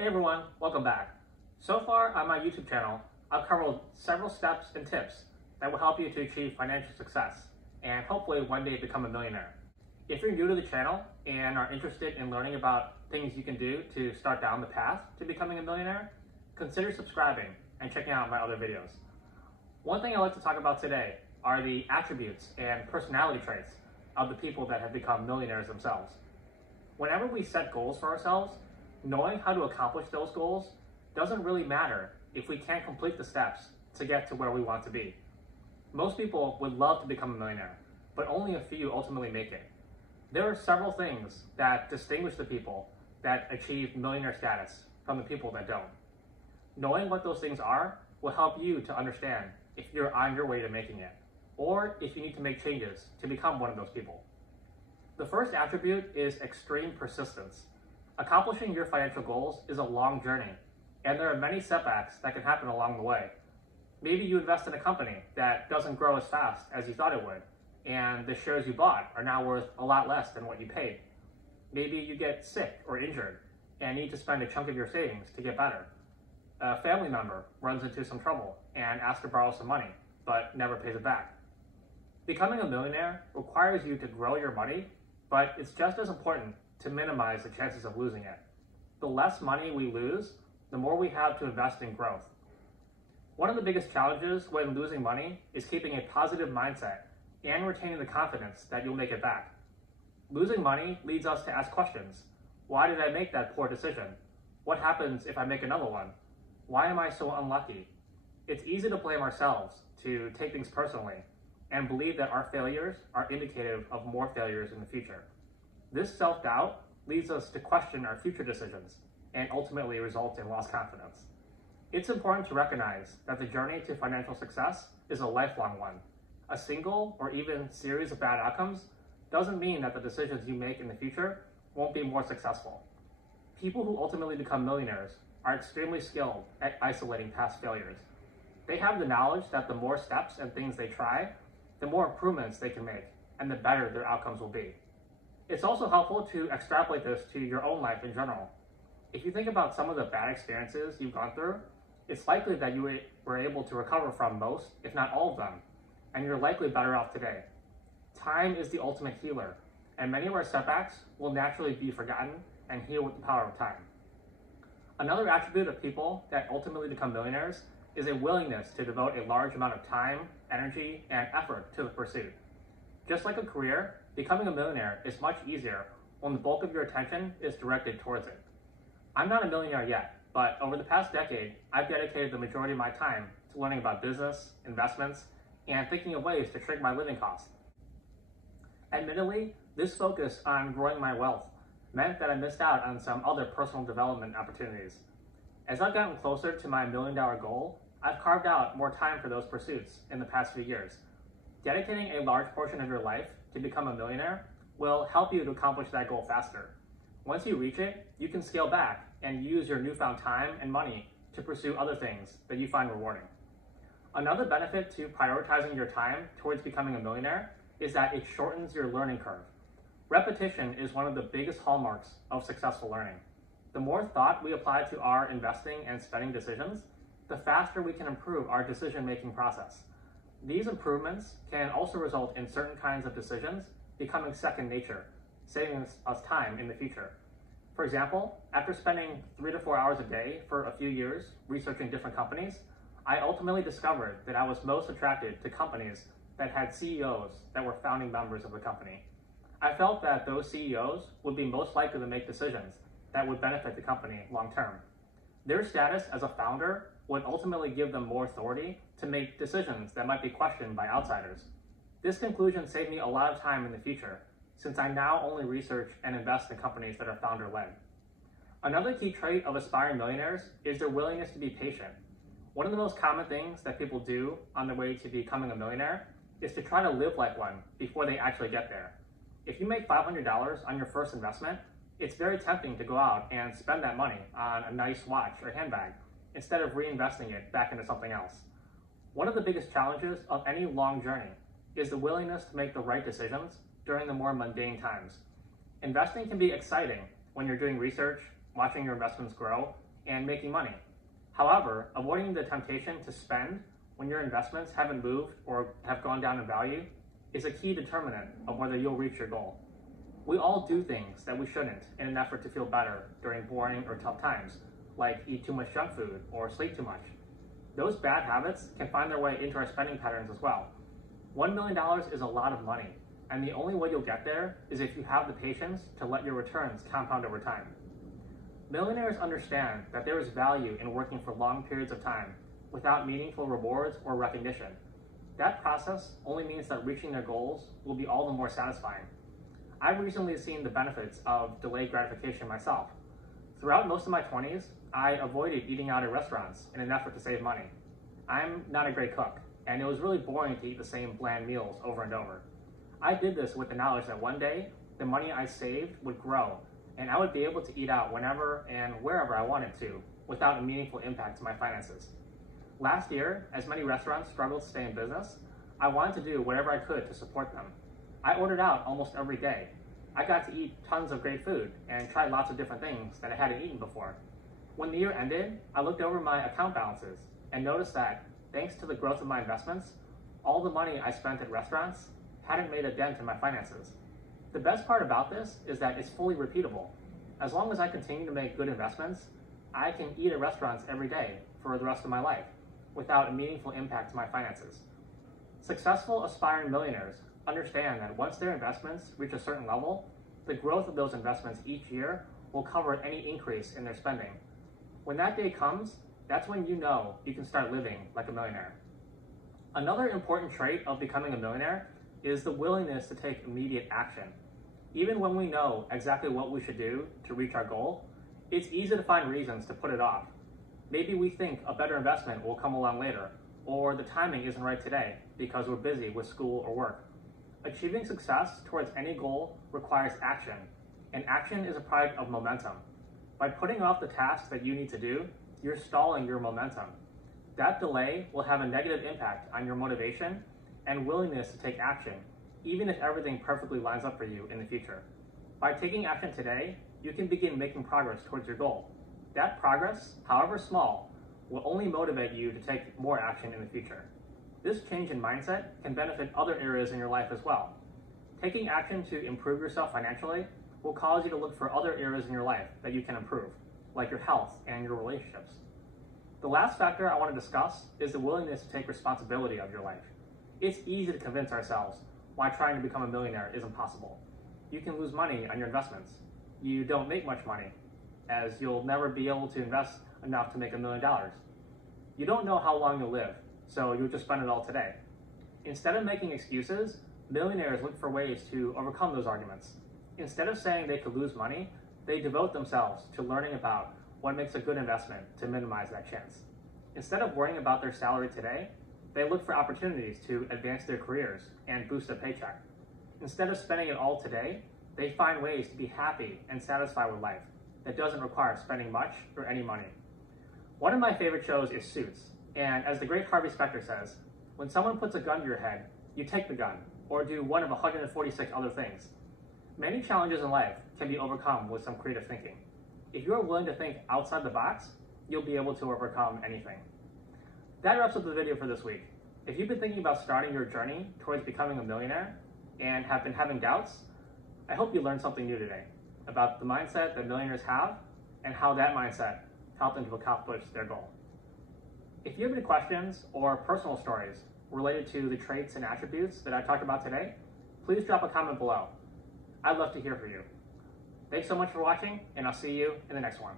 Hey everyone, welcome back. So far on my YouTube channel, I've covered several steps and tips that will help you to achieve financial success and hopefully one day become a millionaire. If you're new to the channel and are interested in learning about things you can do to start down the path to becoming a millionaire, consider subscribing and checking out my other videos. One thing I'd like to talk about today are the attributes and personality traits of the people that have become millionaires themselves. Whenever we set goals for ourselves, knowing how to accomplish those goals doesn't really matter if we can't complete the steps to get to where we want to be. Most people would love to become a millionaire, but only a few ultimately make it. There are several things that distinguish the people that achieve millionaire status from the people that don't. Knowing what those things are will help you to understand if you're on your way to making it, or if you need to make changes to become one of those people. The first attribute is extreme persistence. Accomplishing your financial goals is a long journey, and there are many setbacks that can happen along the way. Maybe you invest in a company that doesn't grow as fast as you thought it would, and the shares you bought are now worth a lot less than what you paid. Maybe you get sick or injured and need to spend a chunk of your savings to get better. A family member runs into some trouble and asks to borrow some money, but never pays it back. Becoming a millionaire requires you to grow your money, but it's just as important to minimize the chances of losing it. The less money we lose, the more we have to invest in growth. One of the biggest challenges when losing money is keeping a positive mindset and retaining the confidence that you'll make it back. Losing money leads us to ask questions. Why did I make that poor decision? What happens if I make another one? Why am I so unlucky? It's easy to blame ourselves, to take things personally, and believe that our failures are indicative of more failures in the future. This self-doubt leads us to question our future decisions and ultimately results in lost confidence. It's important to recognize that the journey to financial success is a lifelong one. A single or even series of bad outcomes doesn't mean that the decisions you make in the future won't be more successful. People who ultimately become millionaires are extremely skilled at isolating past failures. They have the knowledge that the more steps and things they try, the more improvements they can make, and the better their outcomes will be. It's also helpful to extrapolate this to your own life in general. If you think about some of the bad experiences you've gone through, it's likely that you were able to recover from most, if not all of them, and you're likely better off today. Time is the ultimate healer, and many of our setbacks will naturally be forgotten and heal with the power of time. Another attribute of people that ultimately become millionaires is a willingness to devote a large amount of time, energy, and effort to the pursuit. Just like a career, becoming a millionaire is much easier when the bulk of your attention is directed towards it. I'm not a millionaire yet, but over the past decade, I've dedicated the majority of my time to learning about business, investments, and thinking of ways to shrink my living costs. Admittedly, this focus on growing my wealth meant that I missed out on some other personal development opportunities. As I've gotten closer to my $1 million goal, I've carved out more time for those pursuits in the past few years. Dedicating a large portion of your life to become a millionaire will help you to accomplish that goal faster. Once you reach it, you can scale back and use your newfound time and money to pursue other things that you find rewarding. Another benefit to prioritizing your time towards becoming a millionaire is that it shortens your learning curve. Repetition is one of the biggest hallmarks of successful learning. The more thought we apply to our investing and spending decisions, the faster we can improve our decision-making process. These improvements can also result in certain kinds of decisions becoming second nature, saving us time in the future. For example, after spending 3 to 4 hours a day for a few years researching different companies, I ultimately discovered that I was most attracted to companies that had CEOs that were founding members of the company. I felt that those CEOs would be most likely to make decisions that would benefit the company long term. Their status as a founder would ultimately give them more authority to make decisions that might be questioned by outsiders. This conclusion saved me a lot of time in the future, since I now only research and invest in companies that are founder-led. Another key trait of aspiring millionaires is their willingness to be patient. One of the most common things that people do on their way to becoming a millionaire is to try to live like one before they actually get there. If you make $500 on your first investment, it's very tempting to go out and spend that money on a nice watch or handbag instead of reinvesting it back into something else. One of the biggest challenges of any long journey is the willingness to make the right decisions during the more mundane times. Investing can be exciting when you're doing research, watching your investments grow, and making money. However, avoiding the temptation to spend when your investments haven't moved or have gone down in value is a key determinant of whether you'll reach your goal. We all do things that we shouldn't in an effort to feel better during boring or tough times, like eat too much junk food or sleep too much. Those bad habits can find their way into our spending patterns as well. $1 million is a lot of money, and the only way you'll get there is if you have the patience to let your returns compound over time. Millionaires understand that there is value in working for long periods of time without meaningful rewards or recognition. That process only means that reaching their goals will be all the more satisfying. I've recently seen the benefits of delayed gratification myself. Throughout most of my 20s, I avoided eating out at restaurants in an effort to save money. I'm not a great cook, and it was really boring to eat the same bland meals over and over. I did this with the knowledge that one day, the money I saved would grow, and I would be able to eat out whenever and wherever I wanted to, without a meaningful impact to my finances. Last year, as many restaurants struggled to stay in business, I wanted to do whatever I could to support them. I ordered out almost every day. I got to eat tons of great food and tried lots of different things that I hadn't eaten before. When the year ended, I looked over my account balances and noticed that, thanks to the growth of my investments, all the money I spent at restaurants hadn't made a dent in my finances. The best part about this is that it's fully repeatable. As long as I continue to make good investments, I can eat at restaurants every day for the rest of my life without a meaningful impact to my finances. Successful aspiring millionaires understand that once their investments reach a certain level, the growth of those investments each year will cover any increase in their spending. When that day comes, that's when you know you can start living like a millionaire. Another important trait of becoming a millionaire is the willingness to take immediate action. Even when we know exactly what we should do to reach our goal, it's easy to find reasons to put it off. Maybe we think a better investment will come along later, or the timing isn't right today because we're busy with school or work. Achieving success towards any goal requires action, and action is a product of momentum. By putting off the tasks that you need to do, you're stalling your momentum. That delay will have a negative impact on your motivation and willingness to take action, even if everything perfectly lines up for you in the future. By taking action today, you can begin making progress towards your goal. That progress, however small, will only motivate you to take more action in the future. This change in mindset can benefit other areas in your life as well. Taking action to improve yourself financially will cause you to look for other areas in your life that you can improve, like your health and your relationships. The last factor I want to discuss is the willingness to take responsibility of your life. It's easy to convince ourselves why trying to become a millionaire isn't possible. You can lose money on your investments. You don't make much money, as you'll never be able to invest enough to make $1 million. You don't know how long you'll live, so you'll just spend it all today. Instead of making excuses, millionaires look for ways to overcome those arguments. Instead of saying they could lose money, they devote themselves to learning about what makes a good investment to minimize that chance. Instead of worrying about their salary today, they look for opportunities to advance their careers and boost their paycheck. Instead of spending it all today, they find ways to be happy and satisfied with life that doesn't require spending much or any money. One of my favorite shows is Suits, and as the great Harvey Specter says, when someone puts a gun to your head, you take the gun, or do one of 146 other things. Many challenges in life can be overcome with some creative thinking. If you are willing to think outside the box, you'll be able to overcome anything. That wraps up the video for this week. If you've been thinking about starting your journey towards becoming a millionaire and have been having doubts, I hope you learned something new today about the mindset that millionaires have and how that mindset helped them to accomplish their goal. If you have any questions or personal stories related to the traits and attributes that I talked about today, please drop a comment below. I'd love to hear from you. Thanks so much for watching, and I'll see you in the next one.